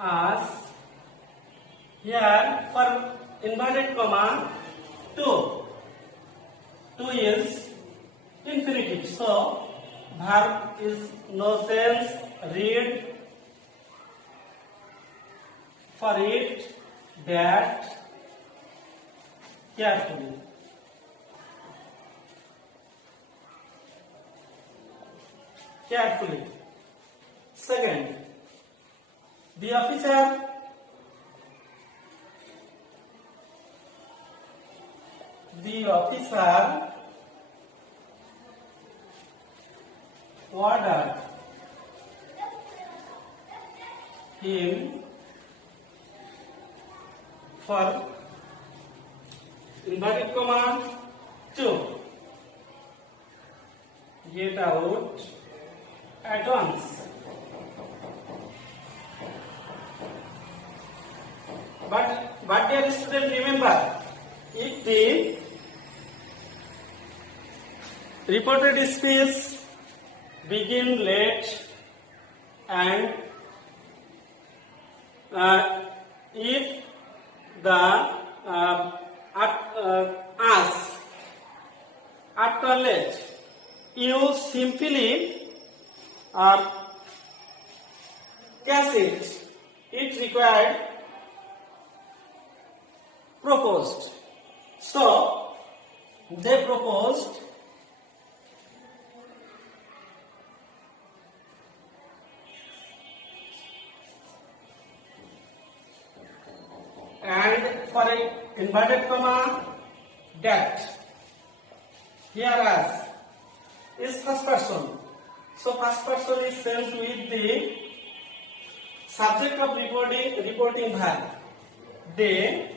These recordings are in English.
as. Here for inverted comma 2. 2 is infinitive. So verb is no sense. Read for it that carefully. Carefully. Second, the officer ordered him for inverted comma 2 get out at once. But dear student, remember, if the reported speech begin late and if the ask after late, you simply catch it. It required proposed. So they proposed and for a inverted comma that. Here as is first person. So first person is sent with the subject of reporting verb. They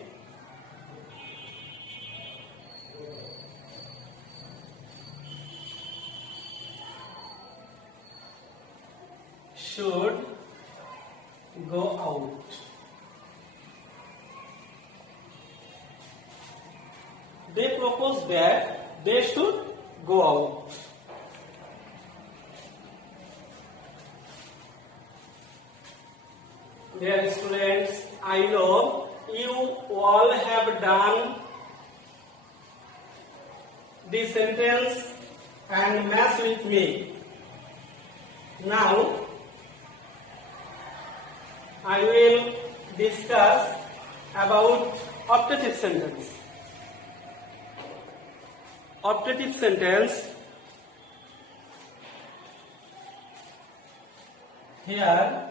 should go out. They propose that they should go out. Dear students, I know you all have done this sentence and match with me. Now, I will discuss about optative sentence. Optative sentence. Here,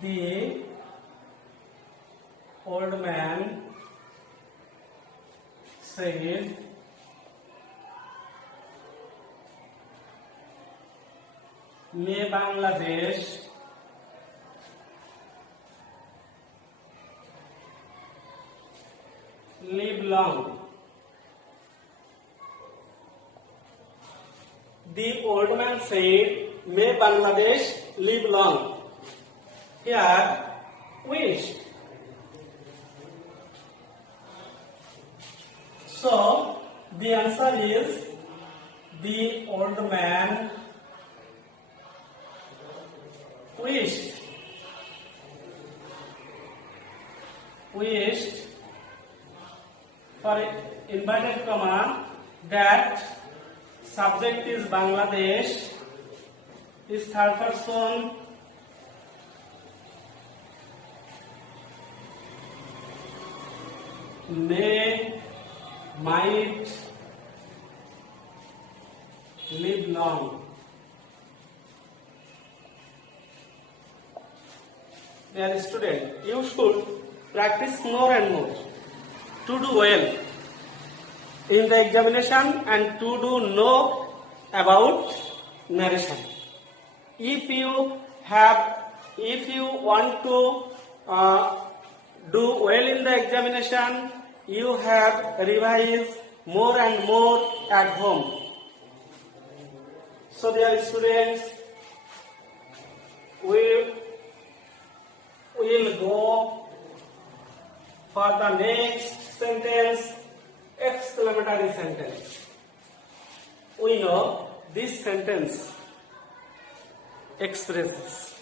the old man said, "मैं Bangladesh live long." The old man said, "May Bangladesh live long." Here, wished. So, the answer is the old man wished for inverted comma that subject is Bangladesh, is third person, might live long. Dear student, you should practice more and more to do well in the examination and to do know about narration. If you want to do well in the examination, you have revise more and more at home. So dear students, we will go for the next sentence, exclamatory sentence. We know this sentence expresses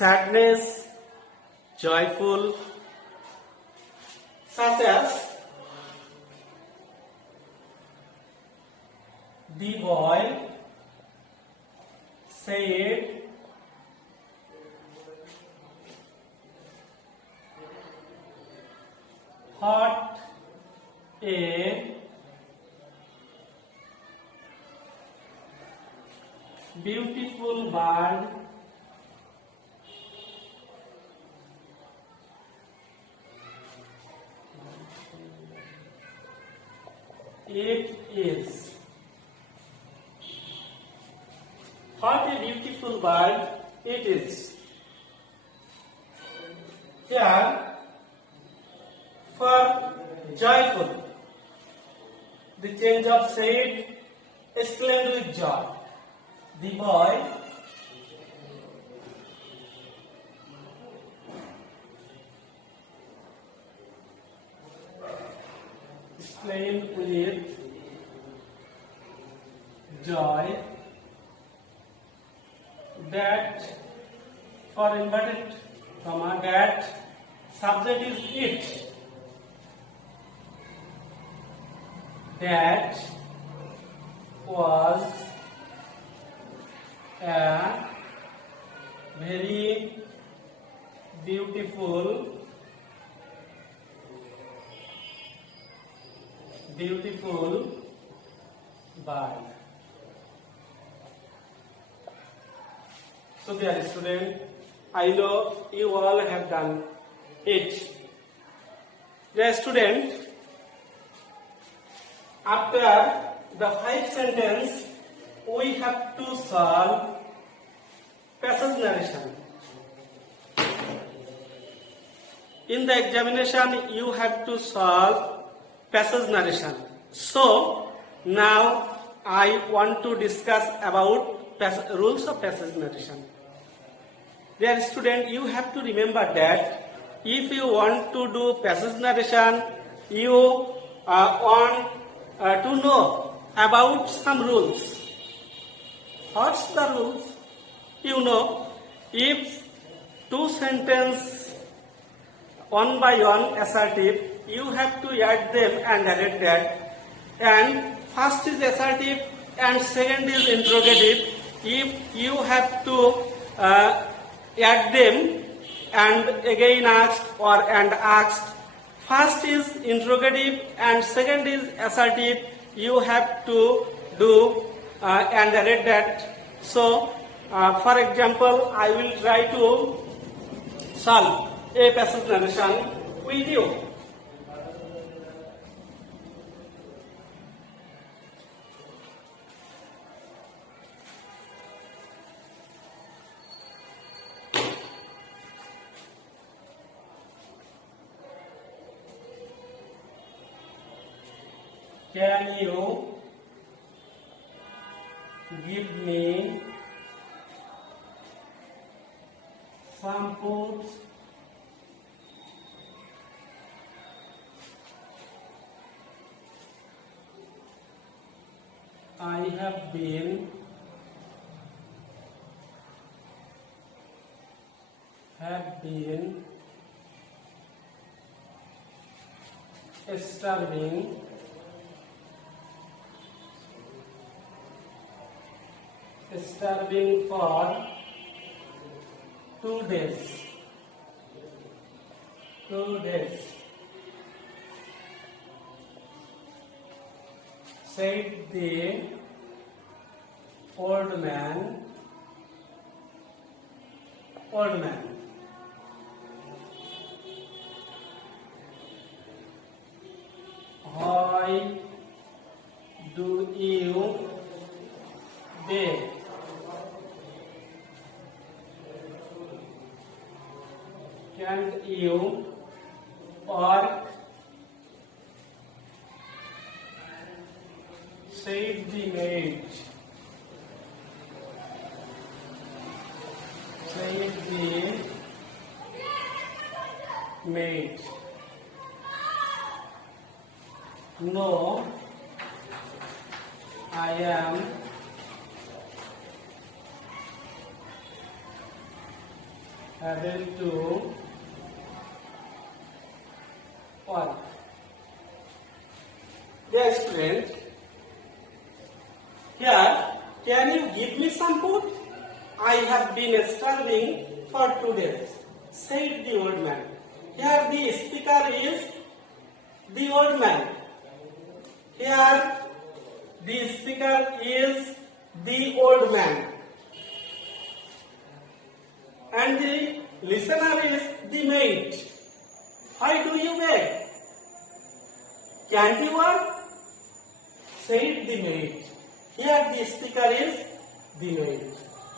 sadness, joyful, such as the boy said what a beautiful bird it is. What a beautiful bird it is. Here, for joyful, the change of said exclaimed with joy. The boy exclaimed with joy that, for inverted comma, that subject is it, that was a very beautiful bird. So dear student, I know you all have done it. Dear student, after the 5 sentence, we have to solve passage narration. In the examination, you have to solve passage narration. So now I want to discuss about rules of passage narration. Dear student, you have to remember that if you want to do passage narration, you want to know about some rules. What's the rules? You know, if 2 sentences one by one assertive, you have to add them and add that. And first is assertive and second is interrogative. If you have to add them and again asked or and asked, first is interrogative and second is assertive, you have to do and add that. So, for example, I will try to solve a passage narration with you. Can you give me some food? I have been starving for 2 days. 2 days. Said the old man. Why do you beg? Can you work? Said the maid. Said the maid. No, I am able to work. Dear student, here, can you give me some food? I have been starving for 2 days, said the old man. Here the speaker is the old man. Here the speaker is the old man. And the listener is the maid. Why do you beg? Can't you work? Said the maid. Here the speaker is the maid.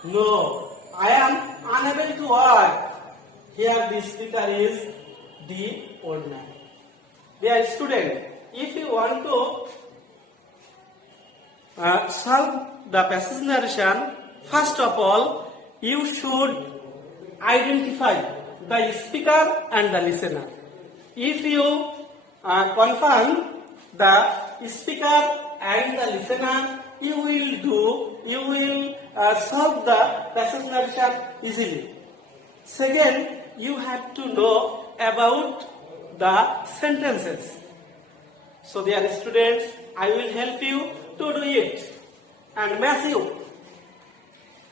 No, I am unable to work. Here the speaker is the old man. Dear student, if you want to solve the passage narration, first of all, you should identify the speaker and the listener. If you confirm the speaker and the listener, you will solve the passage narration easily. Second, you have to know about the sentences. So dear students, I will help you to do it and Matthew.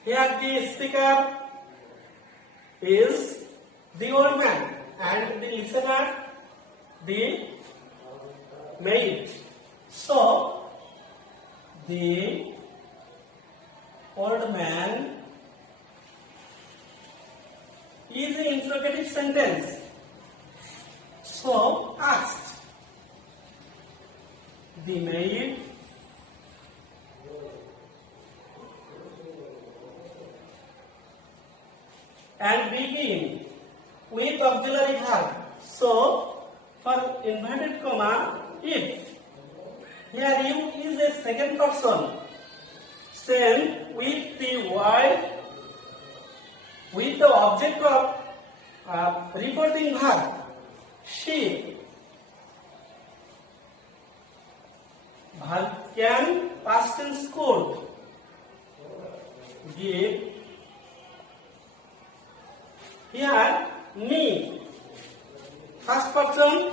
Here the speaker is the old man and the listener the maid. So the old man is an interrogative sentence. So asked. The maid and begin with auxiliary verb. So for inverted comma, if. Here you is a second person. Same with the word with the object of reporting verb. She. Verb can past tense could. Give. Here me. First person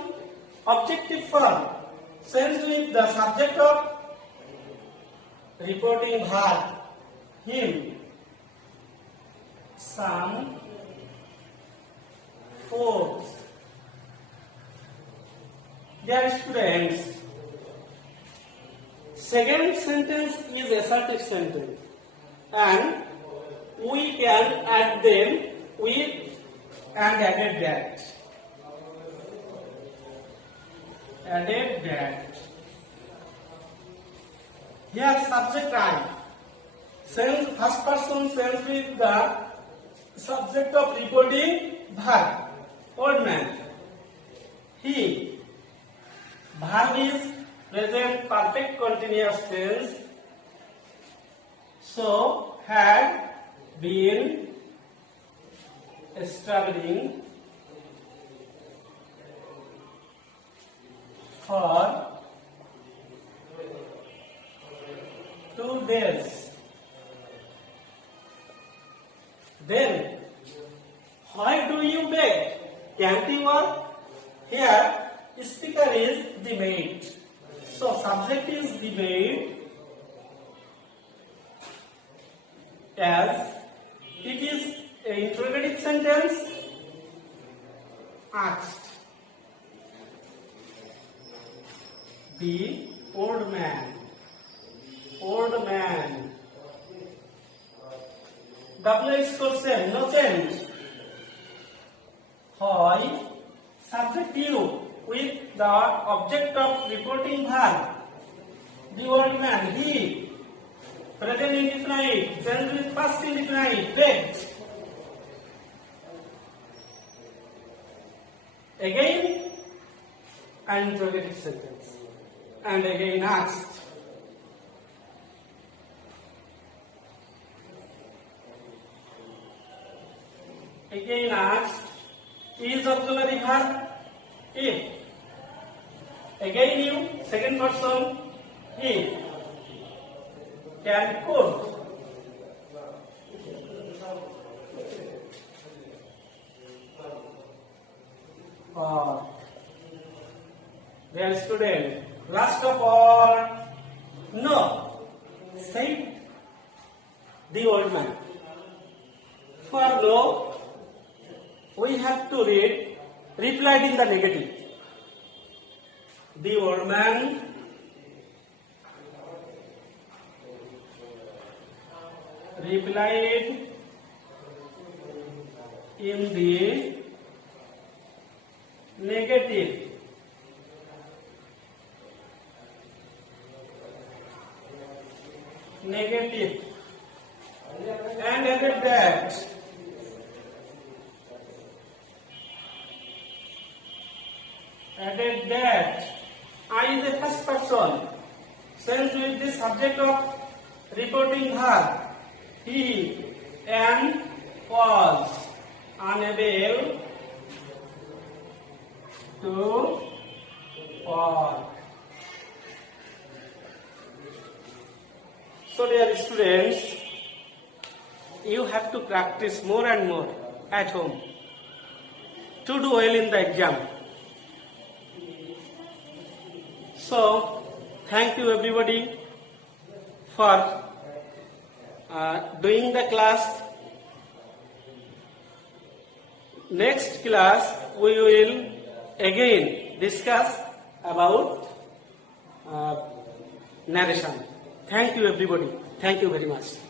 objective form. Sends with the subject of reporting verb. Him. Some. Folks. Dear students, second sentence is assertive sentence and we can add them with and added that. Added that. Here subject I. Sends first person sends with the subject of reporting verb. Old man. He. Verb is present perfect continuous tense. So had been struggling for 2 days. Then, why do you beg? Can't you work? Here, speaker is the maid. So, subject is the maid as it is an interrogative sentence asked. The old man. Old man. WH question, no change. Why? Subject you with the object of reporting verb. The old man, he. Present indefinite, change with past indefinite, begged. Again, an interrogative sentence. And again asked. Again asked. Is auxiliary verb if. Again you, second person, if. Can could. pork. Dear student, last of all, no, say the old man. For no, we have to read replied in the negative. The old man replied in the negative. Negative. And added that I is a first person since with the subject of reporting verb he and was unable to walk. So dear students, you have to practice more and more at home to do well in the exam. So, thank you everybody for doing the class. Next class we will again discuss about narration. Thank you everybody. Thank you very much.